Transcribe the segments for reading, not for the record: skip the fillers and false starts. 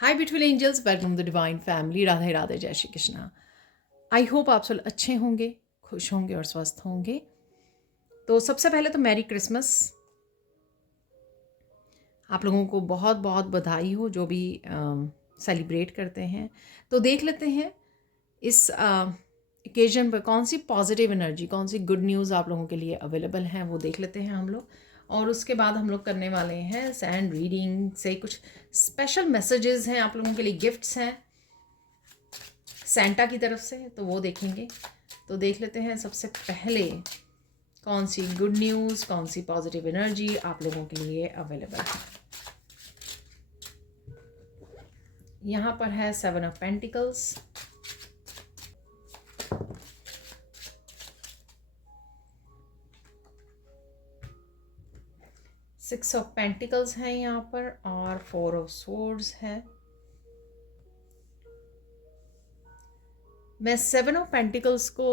Hi beautiful angels, welcome to divine family. Radhe Radhe, जय Shri Krishna. I hope आप सब अच्छे होंगे, खुश होंगे और स्वस्थ होंगे। तो सबसे पहले तो मैरी क्रिसमस। आप लोगों को बहुत बहुत बधाई हो जो भी सेलिब्रेट करते हैं। तो देख लेते हैं इस ओकेजन पर कौन सी पॉजिटिव एनर्जी, कौन सी गुड न्यूज़ आप लोगों के लिए अवेलेबल हैं, वो देख लेते हैं हम लोग। और उसके बाद हम लोग करने वाले हैं सैंड रीडिंग से कुछ स्पेशल मैसेजेस हैं आप लोगों के लिए, गिफ्ट्स हैं सेंटा की तरफ से, तो वो देखेंगे। तो देख लेते हैं सबसे पहले कौन सी गुड न्यूज़, कौन सी पॉजिटिव एनर्जी आप लोगों के लिए अवेलेबल है। यहाँ पर है 7 of pentacles, six of pentacles है यहाँ पर, और 4 ऑफ सोर्ड्स है। मैं 7 ऑफ पेंटिकल्स को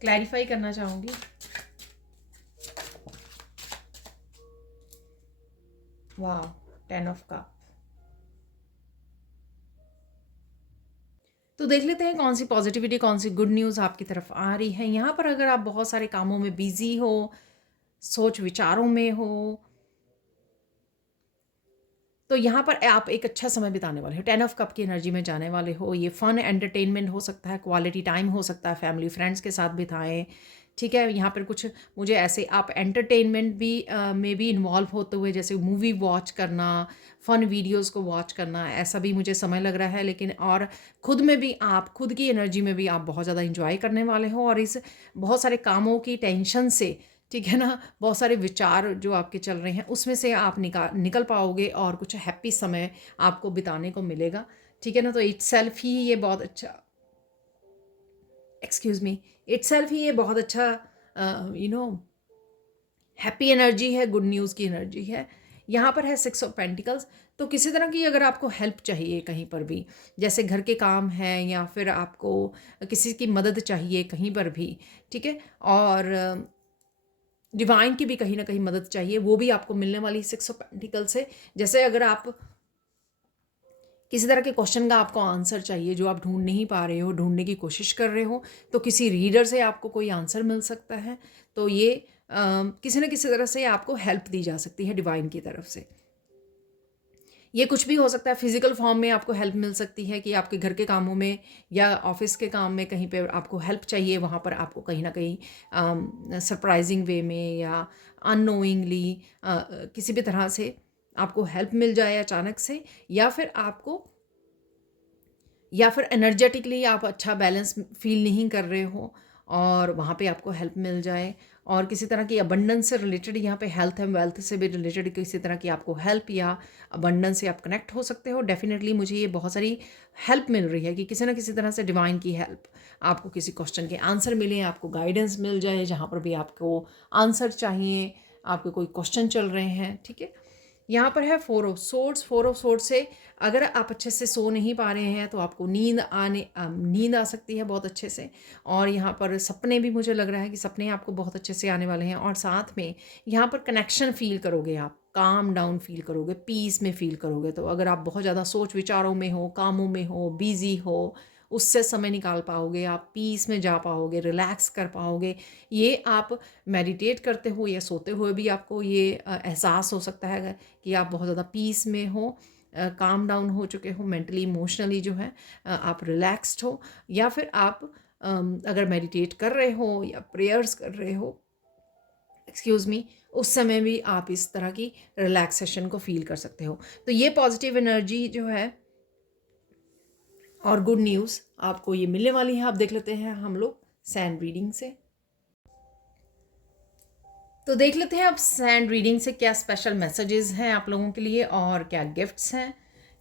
क्लैरिफाई करना चाहूँगी। वाह, 10 ऑफ कप। तो देख लेते हैं कौन सी पॉजिटिविटी, कौन सी गुड न्यूज़ आपकी तरफ आ रही है। यहाँ पर अगर आप बहुत सारे कामों में बिजी हो, सोच विचारों में हो, तो यहाँ पर आप एक अच्छा समय बिताने वाले हो, 10 ऑफ कप की एनर्जी में जाने वाले हो। ये फन एंटरटेनमेंट हो सकता है, क्वालिटी टाइम हो सकता है, फैमिली फ्रेंड्स के साथ बिताएं। ठीक है, यहाँ पर कुछ मुझे ऐसे आप एंटरटेनमेंट भी में भी इन्वॉल्व होते हुए, जैसे मूवी वॉच करना, फ़न वीडियोस को वॉच करना, ऐसा भी मुझे समय लग रहा है। लेकिन और खुद में भी आप, खुद की एनर्जी में भी आप बहुत ज़्यादा इंजॉय करने वाले हो। और इस बहुत सारे कामों की टेंशन से, ठीक है ना, बहुत सारे विचार जो आपके चल रहे हैं उसमें से आप निकल पाओगे और कुछ हैप्पी समय आपको बिताने को मिलेगा। ठीक है ना, तो इटसेल्फ ही ये बहुत अच्छा, एक्सक्यूज़ मी, इटसेल्फ ही ये बहुत अच्छा हैप्पी एनर्जी है, गुड न्यूज़ की एनर्जी है। यहाँ पर है 6 ऑफ पेंटिकल्स। तो किसी तरह की अगर आपको हेल्प चाहिए कहीं पर भी, जैसे घर के काम हैं या फिर आपको किसी की मदद चाहिए कहीं पर भी, ठीक है, और डिवाइन की भी कहीं ना कहीं मदद चाहिए, वो भी आपको मिलने वाली 6 ऑफ पेंटिकल से। जैसे अगर आप किसी तरह के क्वेश्चन का आपको आंसर चाहिए जो आप ढूंढ नहीं पा रहे हो, ढूंढने की कोशिश कर रहे हो, तो किसी रीडर से आपको कोई आंसर मिल सकता है। तो ये किसी न किसी तरह से आपको हेल्प दी जा सकती है डिवाइन की तरफ से। ये कुछ भी हो सकता है, फिजिकल फॉर्म में आपको हेल्प मिल सकती है कि आपके घर के कामों में या ऑफिस के काम में कहीं पे आपको हेल्प चाहिए, वहाँ पर आपको कहीं ना कहीं सरप्राइजिंग वे में या अननोइंगली किसी भी तरह से आपको हेल्प मिल जाए अचानक से, या फिर एनर्जेटिकली आप अच्छा बैलेंस फील नहीं कर रहे हो और वहाँ पे आपको हेल्प मिल जाए। और किसी तरह की अबंडेंस से रिलेटेड, यहाँ पे हेल्थ एंड वेल्थ से भी रिलेटेड किसी तरह की आपको हेल्प या अबंडेंस से आप कनेक्ट हो सकते हो। डेफिनेटली मुझे ये बहुत सारी हेल्प मिल रही है कि किसी ना किसी तरह से डिवाइन की हेल्प, आपको किसी क्वेश्चन के आंसर मिले, आपको गाइडेंस मिल जाए जहाँ पर भी आपको आंसर चाहिए, आपके कोई क्वेश्चन चल रहे हैं। ठीक है, यहाँ पर है 4 ऑफ सोर्ड्स। 4 ऑफ सोर्ड्स से अगर आप अच्छे से सो नहीं पा रहे हैं तो आपको नींद आ सकती है बहुत अच्छे से। और यहाँ पर सपने भी, मुझे लग रहा है कि सपने आपको बहुत अच्छे से आने वाले हैं। और साथ में यहाँ पर कनेक्शन फील करोगे, आप काम डाउन फील करोगे, पीस में फील करोगे। तो अगर आप बहुत ज़्यादा सोच विचारों में हो, कामों में हो, बिजी हो, उससे समय निकाल पाओगे, आप पीस में जा पाओगे, रिलैक्स कर पाओगे। ये आप मेडिटेट करते हो या सोते हुए भी आपको ये एहसास हो सकता है कि आप बहुत ज़्यादा पीस में हो, काम डाउन हो चुके हो, मेंटली इमोशनली जो है आप रिलैक्स्ड हो। या फिर आप अगर मेडिटेट कर रहे हो या प्रेयर्स कर रहे हो, एक्सक्यूज़ मी, उस समय भी आप इस तरह की रिलैक्सेशन को फील कर सकते हो। तो ये पॉजिटिव एनर्जी जो है और गुड न्यूज़ आपको ये मिलने वाली है। आप देख लेते हैं हम लोग सैंड रीडिंग से। तो देख लेते हैं अब सैंड रीडिंग से क्या स्पेशल मैसेजेस हैं आप लोगों के लिए और क्या गिफ्ट्स हैं।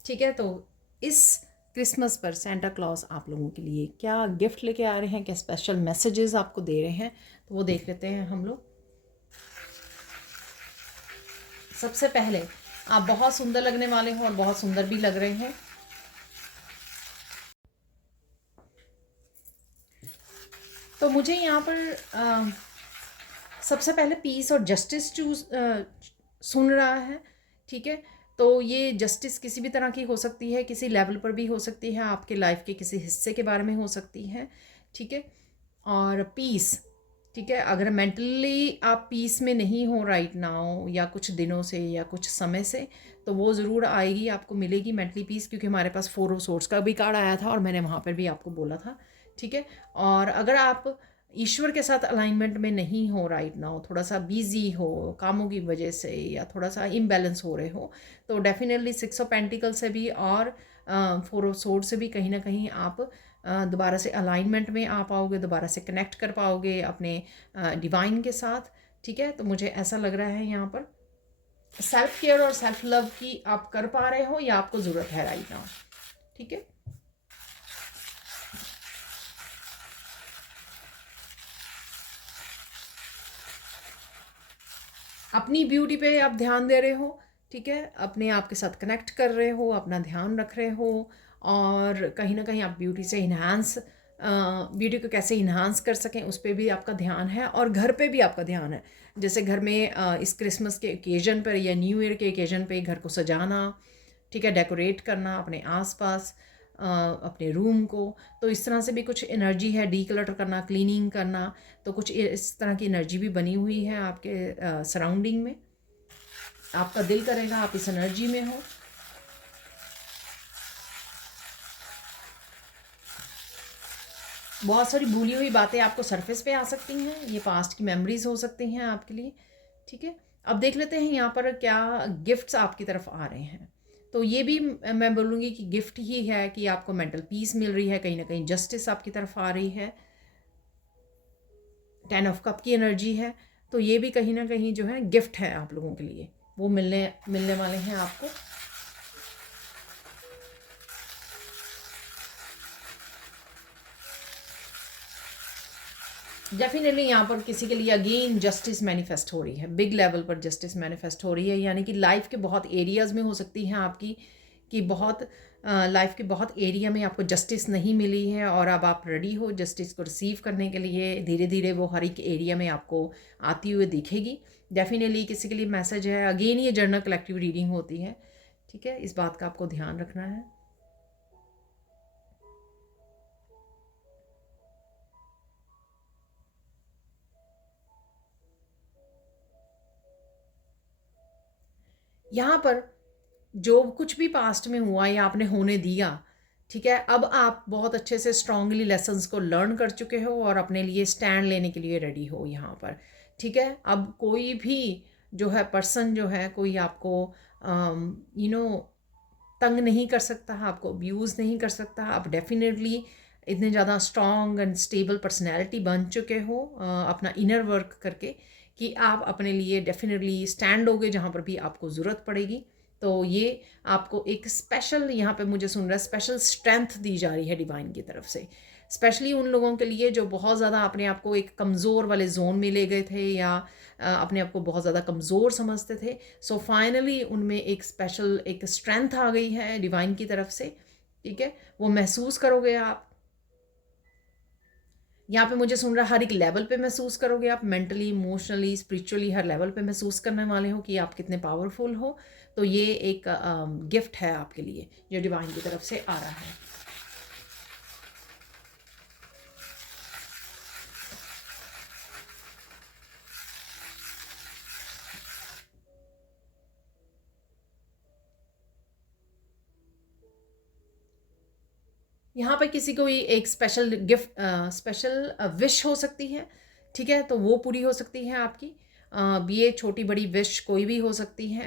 ठीक है, तो इस क्रिसमस पर सेंटा क्लॉज आप लोगों के लिए क्या गिफ्ट लेके आ रहे हैं, क्या स्पेशल मैसेजेस आपको दे रहे हैं, तो वो देख लेते हैं हम लोग। सबसे पहले आप बहुत सुंदर लगने वाले हो और बहुत सुंदर भी लग रहे हैं। तो मुझे यहाँ पर सबसे पहले पीस और जस्टिस चूज सुन रहा है, ठीक है? तो ये जस्टिस किसी भी तरह की हो सकती है, किसी लेवल पर भी हो सकती है, आपके लाइफ के किसी हिस्से के बारे में हो सकती है, ठीक है? और पीस, ठीक है? अगर मेंटली आप पीस में नहीं हो राइट नाउ या कुछ दिनों से या कुछ समय से, तो वो ज़रूर आएगी, आपको मिलेगी मेंटली पीस, क्योंकि हमारे पास 4 ऑफ सोर्ड्स का भी कार्ड आया था और मैंने वहाँ पर भी आपको बोला था, ठीक है? और अगर आप ईश्वर के साथ अलाइनमेंट में नहीं हो राइट नाउ, थोड़ा सा बिजी हो कामों की वजह से या थोड़ा सा इम्बैलेंस हो रहे हो, तो डेफिनेटली 6 ऑफ पेंटिकल से भी और 4 ऑफ सोर्ड से भी कहीं ना कहीं आप दोबारा से अलाइनमेंट में आ पाओगे, दोबारा से कनेक्ट कर पाओगे अपने डिवाइन के साथ, ठीक है? तो मुझे ऐसा लग रहा है यहाँ पर सेल्फ केयर और सेल्फ लव की आप कर पा रहे हो या आपको ज़रूरत है राइट नाउ, ठीक है? अपनी ब्यूटी पे आप ध्यान दे रहे हो, ठीक है? अपने आप के साथ कनेक्ट कर रहे हो, अपना ध्यान रख रहे हो, और कहीं ना कहीं आप ब्यूटी से इन्हांस ब्यूटी को कैसे इन्हांस कर सकें उस पर भी आपका ध्यान है, और घर पे भी आपका ध्यान है। जैसे घर में इस क्रिसमस के ओकेजन पर या न्यू ईयर के ओकेजन पे घर को सजाना, ठीक है, डेकोरेट करना अपने आसपास, अपने रूम को, तो इस तरह से भी कुछ एनर्जी है, डीक्लटर करना, क्लीनिंग करना, तो कुछ इस तरह की एनर्जी भी बनी हुई है आपके सराउंडिंग में। आपका दिल करेगा आप इस एनर्जी में हो। बहुत सारी भूली हुई बातें आपको सरफेस पे आ सकती हैं, ये पास्ट की मेमोरीज हो सकती हैं आपके लिए, ठीक है? अब देख लेते हैं यहाँ पर क्या गिफ्ट्स आपकी तरफ आ रहे हैं। तो ये भी मैं बोलूँगी कि गिफ्ट ही है कि आपको मेंटल पीस मिल रही है, कहीं ना कहीं जस्टिस आपकी तरफ आ रही है, 10 ऑफ कप की एनर्जी है, तो ये भी कहीं ना कहीं जो है गिफ्ट है आप लोगों के लिए, वो मिलने मिलने वाले हैं आपको। डेफिनेटली यहाँ पर किसी के लिए अगेन जस्टिस मैनिफेस्ट हो रही है, बिग लेवल पर जस्टिस मैनिफेस्ट हो रही है, यानी कि लाइफ के बहुत एरियाज़ में हो सकती हैं आपकी कि बहुत लाइफ के बहुत एरिया में आपको जस्टिस नहीं मिली है, और अब आप रेडी हो जस्टिस को रिसीव करने के लिए। धीरे धीरे वो हर एक एरिया में आपको आती हुई दिखेगी। डेफिनेटली किसी के लिए मैसेज है, अगेन ये जर्नल कलेक्टिव रीडिंग होती है, ठीक है? इस बात का आपको ध्यान रखना है। यहाँ पर जो कुछ भी पास्ट में हुआ या आपने होने दिया, ठीक है, अब आप बहुत अच्छे से स्ट्रांगली लेसन्स को लर्न कर चुके हो और अपने लिए स्टैंड लेने के लिए रेडी हो यहाँ पर, ठीक है? अब कोई भी जो है पर्सन जो है, कोई आपको यू नो तंग नहीं कर सकता, आपको अब्यूज़ नहीं कर सकता। आप डेफिनेटली इतने ज़्यादा स्ट्रॉन्ग एंड स्टेबल पर्सनैलिटी बन चुके हो अपना इनर वर्क करके, कि आप अपने लिए डेफिनेटली स्टैंड होगे जहाँ पर भी आपको ज़रूरत पड़ेगी। तो ये आपको एक स्पेशल यहाँ पे मुझे सुन रहा है स्पेशल स्ट्रेंथ दी जा रही है डिवाइन की तरफ से, स्पेशली उन लोगों के लिए जो बहुत ज़्यादा अपने आप को एक कमज़ोर वाले जोन में ले गए थे, या अपने आप को बहुत ज़्यादा कमज़ोर समझते थे। सो फाइनली उनमें एक स्पेशल एक स्ट्रेंथ आ गई है डिवाइन की तरफ से, ठीक है? वो महसूस करोगे आप यहाँ पे, मुझे सुन रहा है हर एक लेवल पे महसूस करोगे आप, मेंटली, इमोशनली, स्पिरिचुअली, हर लेवल पे महसूस करने वाले हो कि आप कितने पावरफुल हो। तो ये एक गिफ्ट है आपके लिए जो डिवाइन की तरफ से आ रहा है। यहाँ पे किसी को एक स्पेशल गिफ्ट स्पेशल विश हो सकती है, ठीक है? तो वो पूरी हो सकती है आपकी, ये छोटी बड़ी विश कोई भी हो सकती है।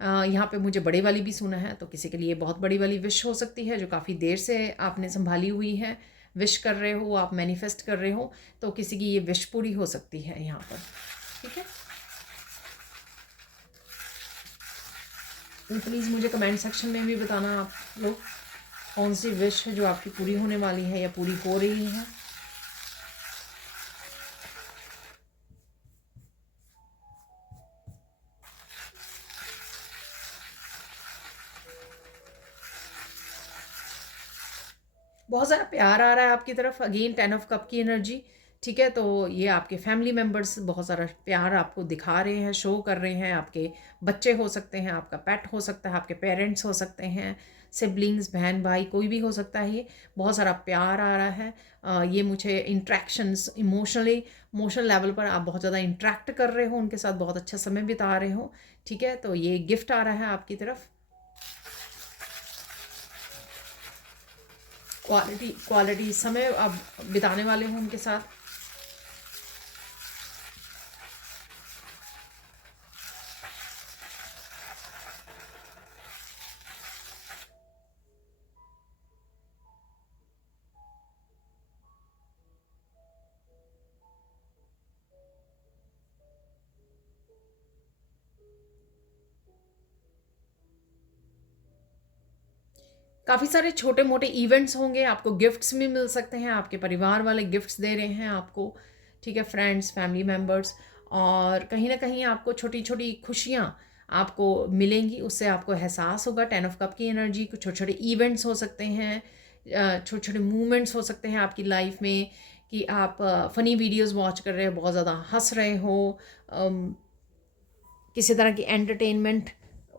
यहाँ पे मुझे बड़े वाली भी सुना है, तो किसी के लिए बहुत बड़ी वाली विश हो सकती है जो काफ़ी देर से आपने संभाली हुई है, विश कर रहे हो आप, मैनिफेस्ट कर रहे हो, तो किसी की ये विश पूरी हो सकती है यहाँ पर, ठीक है? तो प्लीज़ मुझे कमेंट सेक्शन में भी बताना आप लोग कौन सी विश है जो आपकी पूरी होने वाली है या पूरी हो रही है। बहुत सारा प्यार आ रहा है आपकी तरफ, अगेन 10 ऑफ कप की एनर्जी, ठीक है, तो ये आपके फैमिली मेम्बर्स बहुत सारा प्यार आपको दिखा रहे हैं, शो कर रहे हैं। आपके बच्चे हो सकते हैं, आपका पेट हो सकता है, आपके पेरेंट्स हो सकते हैं, सिबलिंग्स, बहन भाई, कोई भी हो सकता है। ये बहुत सारा प्यार आ रहा है। ये मुझे इंट्रैक्शंस इमोशनल लेवल पर आप बहुत ज़्यादा इंट्रैक्ट कर रहे हो, उनके साथ बहुत अच्छा समय बिता रहे हो। ठीक है, तो ये गिफ्ट आ रहा है आपकी तरफ। क्वालिटी समय आप बिताने वाले हो उनके साथ। काफ़ी सारे छोटे मोटे इवेंट्स होंगे, आपको गिफ्ट्स भी मिल सकते हैं, आपके परिवार वाले गिफ्ट्स दे रहे हैं आपको। ठीक है, फ्रेंड्स, फैमिली मेम्बर्स, और कहीं ना कहीं आपको छोटी छोटी खुशियाँ आपको मिलेंगी, उससे आपको एहसास होगा। 10 ऑफ कप की एनर्जी, कुछ छोटे छोटे इवेंट्स हो सकते हैं, छोटे छोटे मूवमेंट्स हो सकते हैं आपकी लाइफ में, कि आप फ़नी वीडियोस वॉच कर रहे हो, बहुत ज़्यादा हंस रहे हो, अम, किसी तरह की एंटरटेनमेंट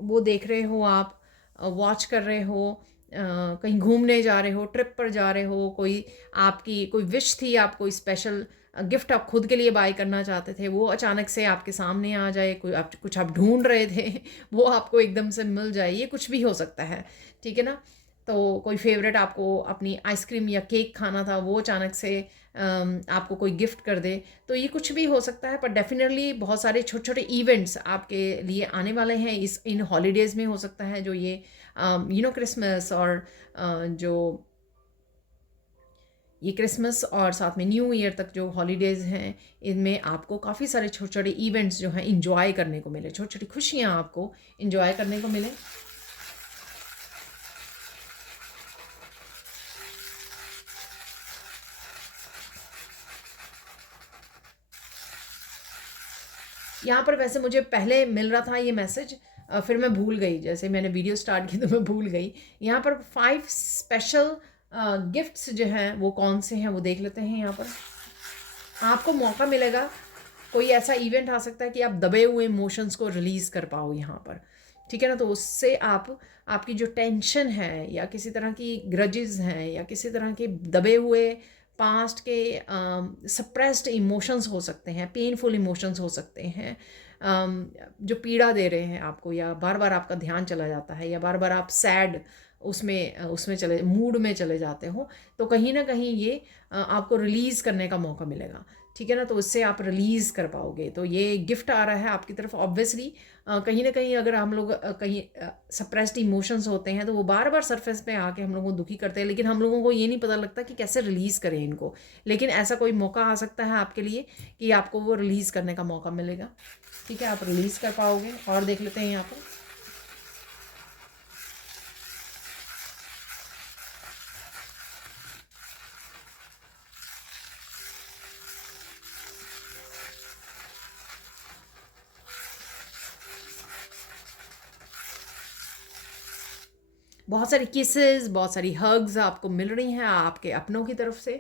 वो देख रहे हो, आप वॉच कर रहे हो, कहीं घूमने जा रहे हो, ट्रिप पर जा रहे हो, कोई आपकी कोई विश थी, आप कोई स्पेशल गिफ्ट आप खुद के लिए बाय करना चाहते थे, वो अचानक से आपके सामने आ जाए, कोई आप कुछ आप ढूंढ रहे थे वो आपको एकदम से मिल जाए, ये कुछ भी हो सकता है। ठीक है ना, तो कोई फेवरेट आपको अपनी आइसक्रीम या केक खाना था, वो अचानक से आपको कोई गिफ्ट कर दे, तो ये कुछ भी हो सकता है। पर डेफिनेटली बहुत सारे छोटे छोटे इवेंट्स आपके लिए आने वाले हैं इस इन हॉलीडेज़ में, हो सकता है जो ये क्रिसमस और जो ये क्रिसमस और साथ में न्यू ईयर तक जो हॉलीडेज़ हैं, इनमें आपको काफ़ी सारे छोटे छोटे इवेंट्स जो हैं इंजॉय करने को मिले, छोटी छोटी खुशियाँ आपको इंजॉय करने को मिले। यहाँ पर वैसे मुझे पहले मिल रहा था ये मैसेज, फिर मैं भूल गई, जैसे मैंने वीडियो स्टार्ट की तो मैं भूल गई। यहाँ पर 5 स्पेशल गिफ्ट्स जो हैं वो कौन से हैं वो देख लेते हैं। यहाँ पर आपको मौका मिलेगा, कोई ऐसा इवेंट आ सकता है कि आप दबे हुए इमोशंस को रिलीज़ कर पाओ यहाँ पर। ठीक है ना, तो उससे आप आपकी जो टेंशन है, या किसी तरह की ग्रजेस हैं, या किसी तरह के दबे हुए पास्ट के सप्रेस्ड इमोशंस हो सकते हैं, पेनफुल इमोशंस हो सकते हैं, जो पीड़ा दे रहे हैं आपको, या बार बार आपका ध्यान चला जाता है, या बार बार आप सैड उसमें चले मूड में चले जाते हो, तो कहीं ना कहीं ये आपको रिलीज़ करने का मौका मिलेगा। ठीक है ना, तो उससे आप रिलीज़ कर पाओगे। तो ये गिफ्ट आ रहा है आपकी तरफ। ऑब्वियसली कहीं ना कहीं अगर हम लोग कहीं सप्रेस्ड इमोशंस होते हैं, तो वो बार बार सरफेस पे आके हम लोगों को दुखी करते हैं, लेकिन हम लोगों को ये नहीं पता लगता कि कैसे रिलीज़ करें इनको। लेकिन ऐसा कोई मौका आ सकता है आपके लिए कि आपको वो रिलीज़ करने का मौका मिलेगा। ठीक है, आप रिलीज़ कर पाओगे। और देख लेते हैं यहाँ पर। बहुत सारी किसेस, बहुत सारी हग्स आपको मिल रही हैं आपके अपनों की तरफ से।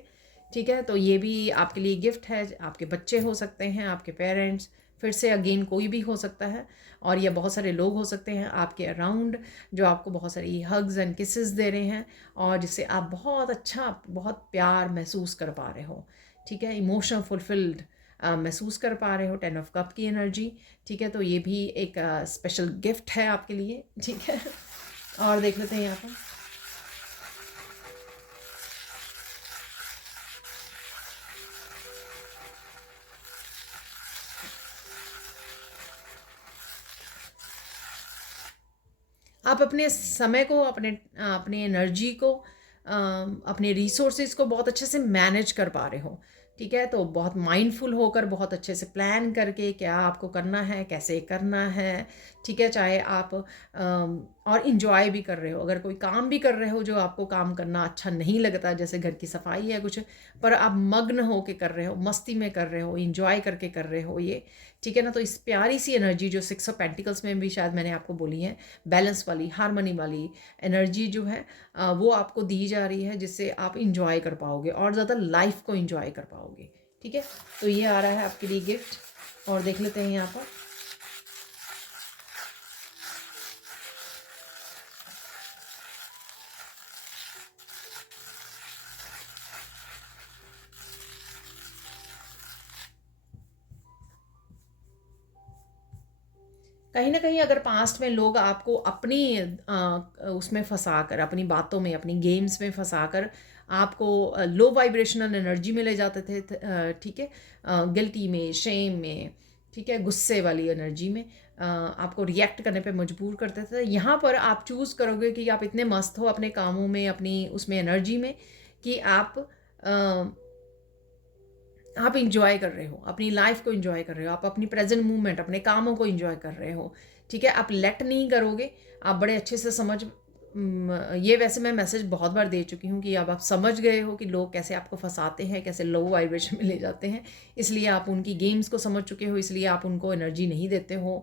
ठीक है, तो ये भी आपके लिए गिफ्ट है। आपके बच्चे हो सकते हैं, आपके पेरेंट्स, फिर से अगेन कोई भी हो सकता है, और ये बहुत सारे लोग हो सकते हैं आपके अराउंड, जो आपको बहुत सारी हग्स एंड किसेस दे रहे हैं, और जिससे आप बहुत अच्छा, बहुत प्यार महसूस कर पा रहे हो। ठीक है, इमोशनल फुलफिल्ड महसूस कर पा रहे हो। 10 ऑफ कप की एनर्जी। ठीक है, तो ये भी एक स्पेशल गिफ्ट है आपके लिए। ठीक है, और देख लेते हैं यहाँ पर। आप अपने समय को, अपने एनर्जी को, अपने रिसोर्सेज को बहुत अच्छे से मैनेज कर पा रहे हो। ठीक है, तो बहुत माइंडफुल होकर, बहुत अच्छे से प्लान करके क्या आपको करना है, कैसे करना है। ठीक है, चाहे आप और इन्जॉय भी कर रहे हो, अगर कोई काम भी कर रहे हो जो आपको काम करना अच्छा नहीं लगता, जैसे घर की सफाई है कुछ, पर आप मग्न हो के कर रहे हो, मस्ती में कर रहे हो, इन्जॉय करके कर रहे हो ये। ठीक है ना, तो इस प्यारी सी एनर्जी जो 6 ऑफ पेंटिकल्स में भी शायद मैंने आपको बोली है, बैलेंस वाली, हारमनी वाली एनर्जी जो है, वो आपको दी जा रही है, जिससे आप इंजॉय कर पाओगे और ज़्यादा लाइफ को इंजॉय कर पाओगे। ठीक है, तो ये आ रहा है आपके लिए गिफ्ट। और देख लेते हैं यहाँ पर। कहीं ना कहीं अगर पास्ट में लोग आपको अपनी उसमें फंसाकर, अपनी बातों में, अपनी गेम्स में फंसाकर आपको लो वाइब्रेशनल एनर्जी में ले जाते थे, ठीक है, गिल्टी में, शेम में, ठीक है, गुस्से वाली एनर्जी में आपको रिएक्ट करने पे मजबूर करते थे। यहाँ पर आप चूज़ करोगे कि आप इतने मस्त हो अपने कामों में, अपनी उसमें एनर्जी में, कि आप इंजॉय कर रहे हो, अपनी लाइफ को इंजॉय कर रहे हो, आप अपनी प्रेजेंट मूवमेंट, अपने कामों को इंजॉय कर रहे हो। ठीक है, आप लेट नहीं करोगे। आप बड़े अच्छे से ये वैसे मैं मैसेज बहुत बार दे चुकी हूँ कि अब आप समझ गए हो कि लोग कैसे आपको फंसाते हैं, कैसे लो वाइब्रेशन में ले जाते हैं। इसलिए आप उनकी गेम्स को समझ चुके हो, इसलिए आप उनको एनर्जी नहीं देते हो,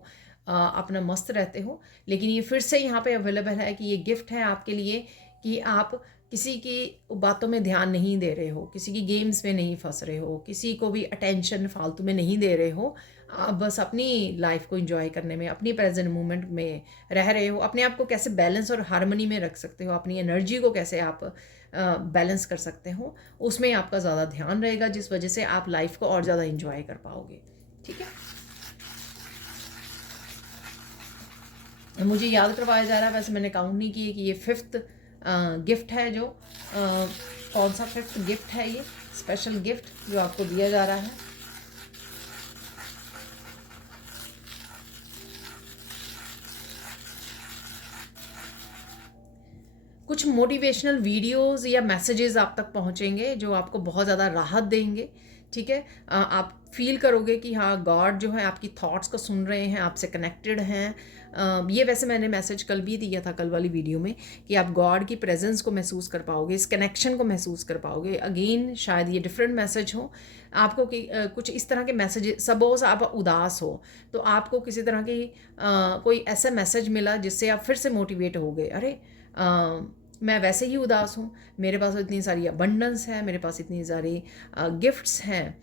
अपना मस्त रहते हो। लेकिन ये फिर से यहाँ पे अवेलेबल है कि ये गिफ्ट है आपके लिए कि आप किसी की बातों में ध्यान नहीं दे रहे हो, किसी की गेम्स में नहीं फंस रहे हो, किसी को भी अटेंशन फालतू में नहीं दे रहे हो। आप बस अपनी लाइफ को एंजॉय करने में, अपनी प्रेजेंट मोमेंट में रह रहे हो। अपने आप को कैसे बैलेंस और हार्मनी में रख सकते हो, अपनी एनर्जी को कैसे आप बैलेंस कर सकते हो, उसमें आपका ज़्यादा ध्यान रहेगा, जिस वजह से आप लाइफ को और ज़्यादा इंजॉय कर पाओगे। ठीक है, मुझे याद करवाया जा रहा है, वैसे मैंने काउंट नहीं किए, कि ये 5th गिफ्ट है जो कौन सा 5th गिफ्ट है, ये स्पेशल गिफ्ट जो आपको दिया जा रहा है। कुछ मोटिवेशनल वीडियोस या मैसेजेस आप तक पहुंचेंगे जो आपको बहुत ज़्यादा राहत देंगे। ठीक है, आप फील करोगे कि हाँ, गॉड जो है आपकी थॉट्स को सुन रहे हैं, आपसे कनेक्टेड हैं। ये वैसे मैंने मैसेज कल भी दिया था, कल वाली वीडियो में, कि आप गॉड की प्रेजेंस को महसूस कर पाओगे, इस कनेक्शन को महसूस कर पाओगे। अगेन शायद ये डिफरेंट मैसेज हो आपको, कि कुछ इस तरह के मैसेज, सपोज आप उदास हो तो आपको किसी तरह की कोई ऐसा मैसेज मिला जिससे आप फिर से मोटिवेट हो गए। अरे मैं वैसे ही उदास हूँ, मेरे पास इतनी सारी अबंडेंस है, मेरे पास इतनी सारी गिफ्ट्स हैं,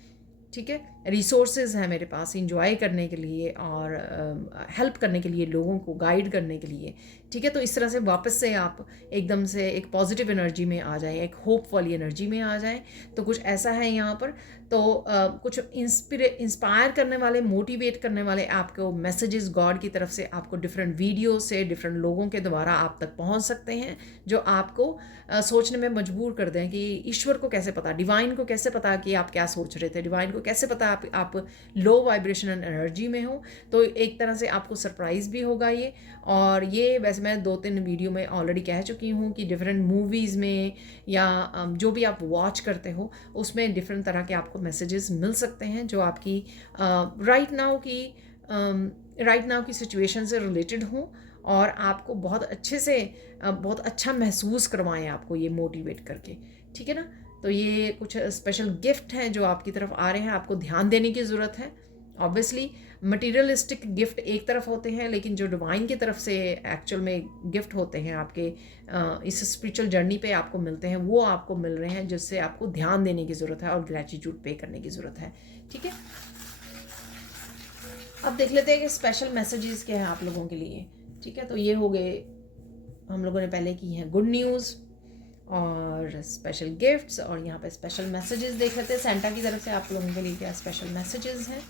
ठीक है, रिसोर्सेज हैं मेरे पास इंजॉय करने के लिए और हेल्प करने के लिए, लोगों को गाइड करने के लिए। ठीक है, तो इस तरह से वापस से आप एकदम से एक पॉजिटिव एनर्जी में आ जाएं, एक होप वाली एनर्जी में आ जाएं। तो कुछ ऐसा है यहाँ पर। तो कुछ इंस्पायर करने वाले, मोटिवेट करने वाले आपको मैसेजेस गॉड की तरफ से आपको डिफरेंट वीडियो से, डिफरेंट लोगों के द्वारा आप तक पहुँच सकते हैं, जो आपको सोचने में मजबूर कर दें कि ईश्वर को कैसे पता, डिवाइन को कैसे पता कि आप क्या सोच रहे थे, डिवाइन को कैसे पता आप लो वाइब्रेशनल एनर्जी में हो। तो एक तरह से आपको सरप्राइज़ भी होगा ये। और ये वैसे मैं 2-3 वीडियो में ऑलरेडी कह चुकी हूँ कि डिफरेंट मूवीज़ में या जो भी आप वॉच करते हो उसमें डिफरेंट तरह के आपको मैसेजेस मिल सकते हैं जो आपकी राइट नाउ की सिचुएशन से रिलेटेड हों और आपको बहुत अच्छे से बहुत अच्छा महसूस करवाएं, आपको ये मोटिवेट करके। ठीक है ना, तो ये कुछ स्पेशल गिफ्ट हैं जो आपकी तरफ आ रहे हैं, आपको ध्यान देने की ज़रूरत है। ऑब्वियसली मटेरियलिस्टिक गिफ्ट एक तरफ होते हैं, लेकिन जो डिवाइन की तरफ से एक्चुअल में गिफ्ट होते हैं आपके इस स्पिरिचुअल जर्नी पे आपको मिलते हैं, वो आपको मिल रहे हैं, जिससे आपको ध्यान देने की ज़रूरत है और ग्रेटिट्यूड पे करने की ज़रूरत है। ठीक है, अब देख लेते हैं कि स्पेशल मैसेजेस क्या हैं आप लोगों के लिए। ठीक है, तो ये हो गए, हम लोगों ने पहले की हैं गुड न्यूज़ और स्पेशल गिफ्ट्स, और यहाँ पे स्पेशल मैसेजेस देख लेते हैं सेंटा की तरफ से आप लोगों के लिए क्या स्पेशल मैसेजेस हैं।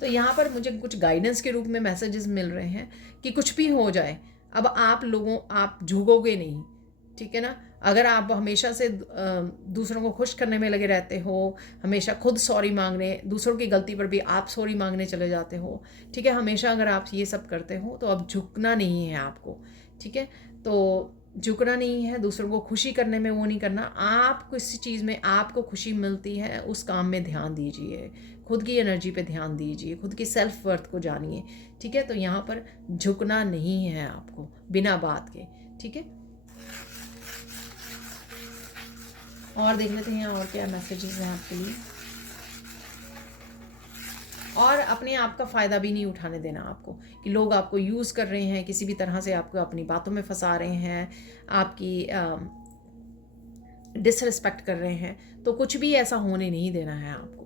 तो यहाँ पर मुझे कुछ गाइडेंस के रूप में मैसेजेस मिल रहे हैं कि कुछ भी हो जाए, अब आप झुकोगे नहीं। ठीक है ना, अगर आप हमेशा से दूसरों को खुश करने में लगे रहते हो, हमेशा खुद सॉरी मांगने, दूसरों की गलती पर भी आप सॉरी मांगने चले जाते हो, ठीक है, हमेशा अगर आप ये सब करते हो तो अब झुकना नहीं है आपको। ठीक है, तो झुकना नहीं है, दूसरों को खुशी करने में वो नहीं करना। आप किसी चीज़ में आपको खुशी मिलती है उस काम में ध्यान दीजिए, खुद की एनर्जी पे ध्यान दीजिए, खुद की सेल्फ वर्थ को जानिए। ठीक है, तो यहाँ पर झुकना नहीं है आपको बिना बात के। ठीक है, और देख लेते हैं और क्या मैसेजेस हैं आपके लिए। और अपने आप का फ़ायदा भी नहीं उठाने देना आपको, कि लोग आपको यूज़ कर रहे हैं, किसी भी तरह से आपको अपनी बातों में फंसा रहे हैं, आपकी डिसरिस्पेक्ट कर रहे हैं, तो कुछ भी ऐसा होने नहीं देना है आपको।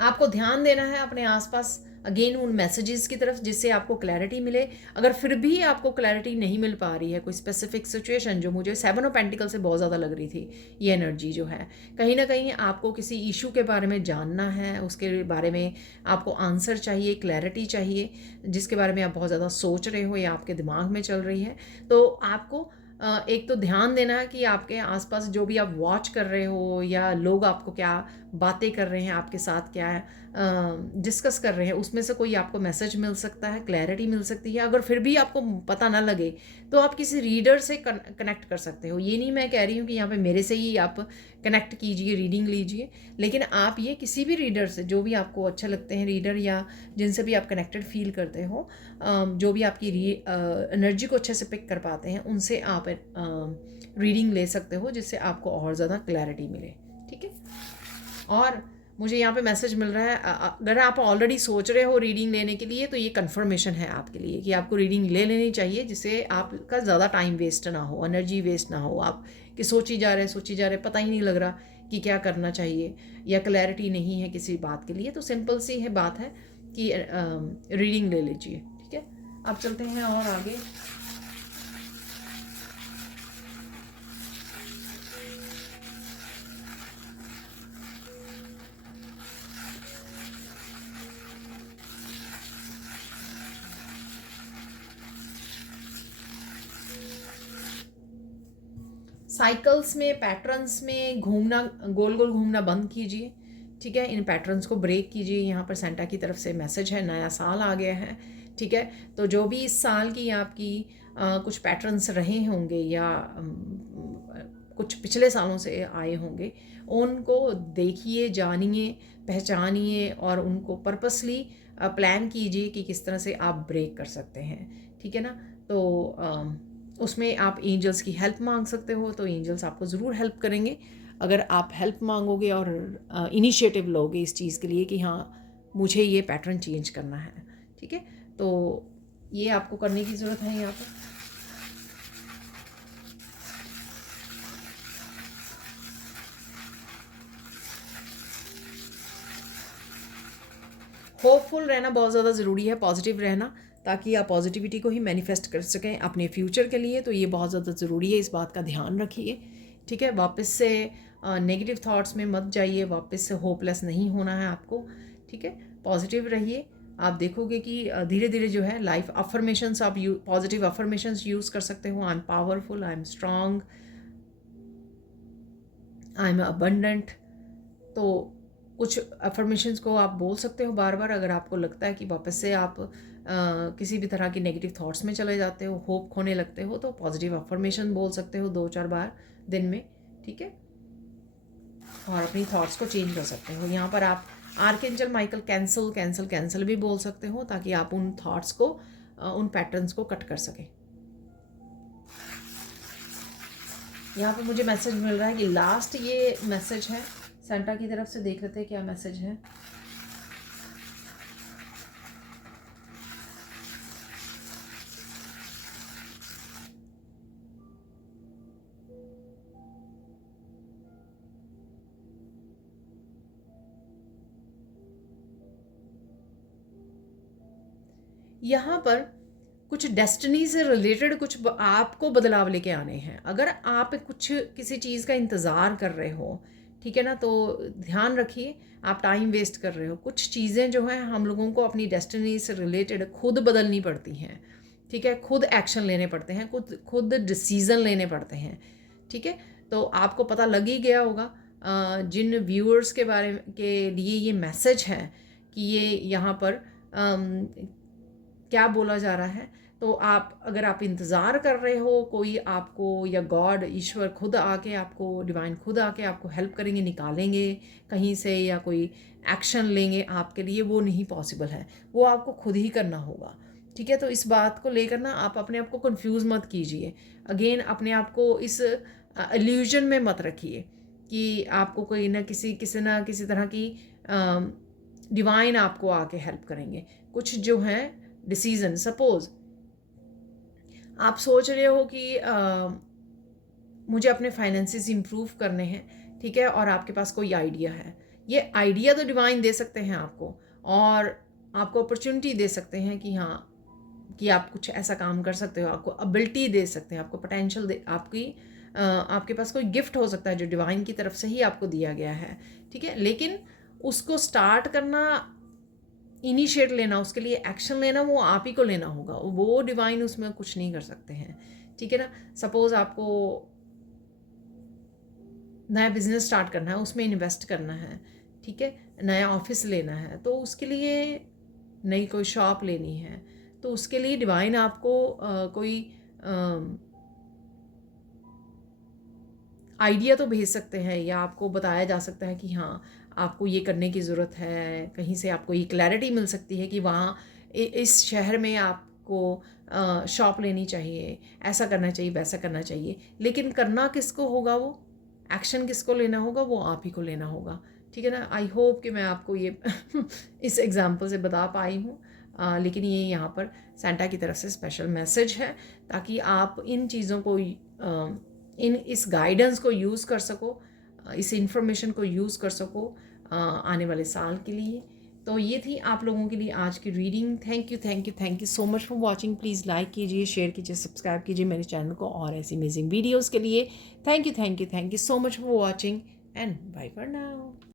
आपको ध्यान देना है अपने आसपास अगेन उन मैसेजेस की तरफ, जिससे आपको क्लैरिटी मिले। अगर फिर भी आपको क्लैरिटी नहीं मिल पा रही है, कोई स्पेसिफिक सिचुएशन, जो मुझे 7 ऑफ पेंटिकल से बहुत ज़्यादा लग रही थी ये एनर्जी जो है, कहीं ना कहीं आपको किसी इशू के बारे में जानना है, उसके बारे में आपको आंसर चाहिए, क्लैरिटी चाहिए, जिसके बारे में आप बहुत ज़्यादा सोच रहे हो या आपके दिमाग में चल रही है, तो आपको एक तो ध्यान देना है कि आपके आसपास जो भी आप वॉच कर रहे हो या लोग आपको क्या बातें कर रहे हैं, आपके साथ क्या डिस्कस कर रहे हैं, उसमें से कोई आपको मैसेज मिल सकता है, क्लैरिटी मिल सकती है। अगर फिर भी आपको पता ना लगे तो आप किसी रीडर से कनेक्ट कर सकते हो। ये नहीं मैं कह रही हूँ कि यहाँ पे मेरे से ही आप कनेक्ट कीजिए, रीडिंग लीजिए, लेकिन आप ये किसी भी रीडर से, जो भी आपको अच्छे लगते हैं रीडर या जिनसे भी आप कनेक्टेड फील करते हो, जो भी आपकी एनर्जी को अच्छे से पिक कर पाते हैं, उनसे आप रीडिंग ले सकते हो, जिससे आपको और ज़्यादा क्लैरिटी मिले। ठीक है। और मुझे यहाँ पे मैसेज मिल रहा है, अगर आप ऑलरेडी सोच रहे हो रीडिंग लेने के लिए, तो ये कंफर्मेशन है आपके लिए कि आपको रीडिंग ले लेनी चाहिए, जिससे आपका ज़्यादा टाइम वेस्ट ना हो, एनर्जी वेस्ट ना हो, आप कि सोची जा रहे पता ही नहीं लग रहा कि क्या करना चाहिए, या क्लैरिटी नहीं है किसी बात के लिए। तो सिंपल सी है बात है कि रीडिंग ले लीजिए। ठीक है। अब चलते हैं और आगे। साइकिल्स में, पैटर्न्स में घूमना, गोल गोल घूमना बंद कीजिए। ठीक है। इन पैटर्न्स को ब्रेक कीजिए। यहाँ पर सेंटा की तरफ से मैसेज है, नया साल आ गया है। ठीक है। तो जो भी इस साल की आपकी कुछ पैटर्न्स रहे होंगे या कुछ पिछले सालों से आए होंगे, उनको देखिए, जानिए, पहचानिए और उनको पर्पसली प्लान कीजिए कि किस तरह से आप ब्रेक कर सकते हैं। ठीक है ना। तो उसमें आप एंजल्स की हेल्प मांग सकते हो, तो एंजल्स आपको ज़रूर हेल्प करेंगे अगर आप हेल्प मांगोगे और इनिशिएटिव लोगे इस चीज़ के लिए कि हाँ, मुझे ये पैटर्न चेंज करना है। ठीक है। तो ये आपको करने की ज़रूरत है। यहाँ पर होपफुल रहना बहुत ज़्यादा ज़रूरी है, पॉजिटिव रहना, ताकि आप पॉजिटिविटी को ही मैनिफेस्ट कर सकें अपने फ्यूचर के लिए। तो ये बहुत ज़्यादा ज़रूरी है, इस बात का ध्यान रखिए। ठीक है। वापस से नेगेटिव थॉट्स में मत जाइए, वापस से होपलेस नहीं होना है आपको। ठीक है। पॉजिटिव रहिए। आप देखोगे कि धीरे धीरे जो है लाइफ अफर्मेशंस, आप पॉजिटिव अफर्मेशंस यूज़ कर सकते हो। I am powerful, I am strong, I am abundant. तो कुछ अफर्मेशंस को आप बोल सकते हो बार बार। अगर आपको लगता है कि वापस से आप किसी भी तरह की नेगेटिव थॉट्स में चले जाते हो, होप खोने लगते हो, तो पॉजिटिव अफर्मेशन बोल सकते हो 2-4 बार दिन में। ठीक है। और अपनी थॉट्स को चेंज कर सकते हो। यहाँ पर आप archangel Michael cancel cancel cancel भी बोल सकते हो, ताकि आप उन थॉट्स को, उन पैटर्न्स को कट कर सकें। यहाँ पे मुझे मैसेज मिल रहा है कि लास्ट ये मैसेज है सेंटा की तरफ से। देख लेते हैं क्या मैसेज है। यहाँ पर कुछ डेस्टिनी से रिलेटेड कुछ आपको बदलाव लेके आने हैं। अगर आप कुछ किसी चीज़ का इंतज़ार कर रहे हो, ठीक है ना, तो ध्यान रखिए आप टाइम वेस्ट कर रहे हो। कुछ चीज़ें जो हैं हम लोगों को अपनी डेस्टिनी से रिलेटेड खुद बदलनी पड़ती हैं। ठीक है। खुद एक्शन लेने पड़ते हैं, खुद खुद डिसीज़न लेने पड़ते हैं। ठीक है। तो आपको पता लग ही गया होगा जिन व्यूअर्स के बारे के लिए ये मैसेज है कि ये यहाँ पर क्या बोला जा रहा है। तो आप, अगर आप इंतज़ार कर रहे हो कोई आपको, या गॉड, ईश्वर खुद आके आपको, डिवाइन खुद आके आपको हेल्प करेंगे, निकालेंगे कहीं से, या कोई एक्शन लेंगे आपके लिए, वो नहीं पॉसिबल है। वो आपको खुद ही करना होगा। ठीक है, तो इस बात को लेकर ना आप अपने आप को कंफ्यूज मत कीजिए। अगेन अपने आप को इस इल्यूजन में मत रखिए कि आपको कोई ना किसी तरह की डिवाइन आपको आके हेल्प करेंगे। कुछ जो हैं डिसीजन, सपोज आप सोच रहे हो कि मुझे अपने फाइनेंसेस इंप्रूव करने हैं, ठीक है, और आपके पास कोई आइडिया है। ये आइडिया तो डिवाइन दे सकते हैं आपको, और आपको अपॉर्चुनिटी दे सकते हैं कि हाँ, कि आप कुछ ऐसा काम कर सकते हो, आपको एबिलिटी दे सकते हैं, आपको पोटेंशियल दे, आपके पास कोई गिफ्ट हो सकता है जो डिवाइन की तरफ से ही आपको दिया गया है, ठीक है। लेकिन उसको स्टार्ट करना, इनिशिएट लेना, उसके लिए एक्शन लेना, वो आप ही को लेना होगा, वो डिवाइन उसमें कुछ नहीं कर सकते हैं, ठीक है ना। सपोज आपको नया बिजनेस स्टार्ट करना है, उसमें इन्वेस्ट करना है, ठीक है, नया ऑफिस लेना है, तो उसके लिए नई कोई शॉप लेनी है, तो उसके लिए डिवाइन आपको कोई आइडिया तो भेज सकते हैं, या आपको बताया जा सकता है कि हाँ, आपको ये करने की ज़रूरत है। कहीं से आपको ये क्लैरिटी मिल सकती है कि वहाँ इस शहर में आपको शॉप लेनी चाहिए, ऐसा करना चाहिए, वैसा करना चाहिए। लेकिन करना किसको होगा, वो एक्शन किसको लेना होगा, वो आप ही को लेना होगा, ठीक है ना। आई होप कि मैं आपको ये इस एग्ज़ाम्पल से बता पाई हूँ। लेकिन ये यहाँ पर सेंटा की तरफ से स्पेशल मैसेज है, ताकि आप इन चीज़ों को इस गाइडेंस को यूज़ कर सको, इस इंफॉर्मेशन को यूज़ कर सको आने वाले साल के लिए। तो ये थी आप लोगों के लिए आज की reading. Thank you, thank you, thank you so much for watching. Please like कीजिए, शेयर कीजिए, सब्सक्राइब कीजिए मेरे चैनल को और ऐसी अमेजिंग वीडियोज़ के लिए। Thank you, thank you, thank you so much for watching and bye for now.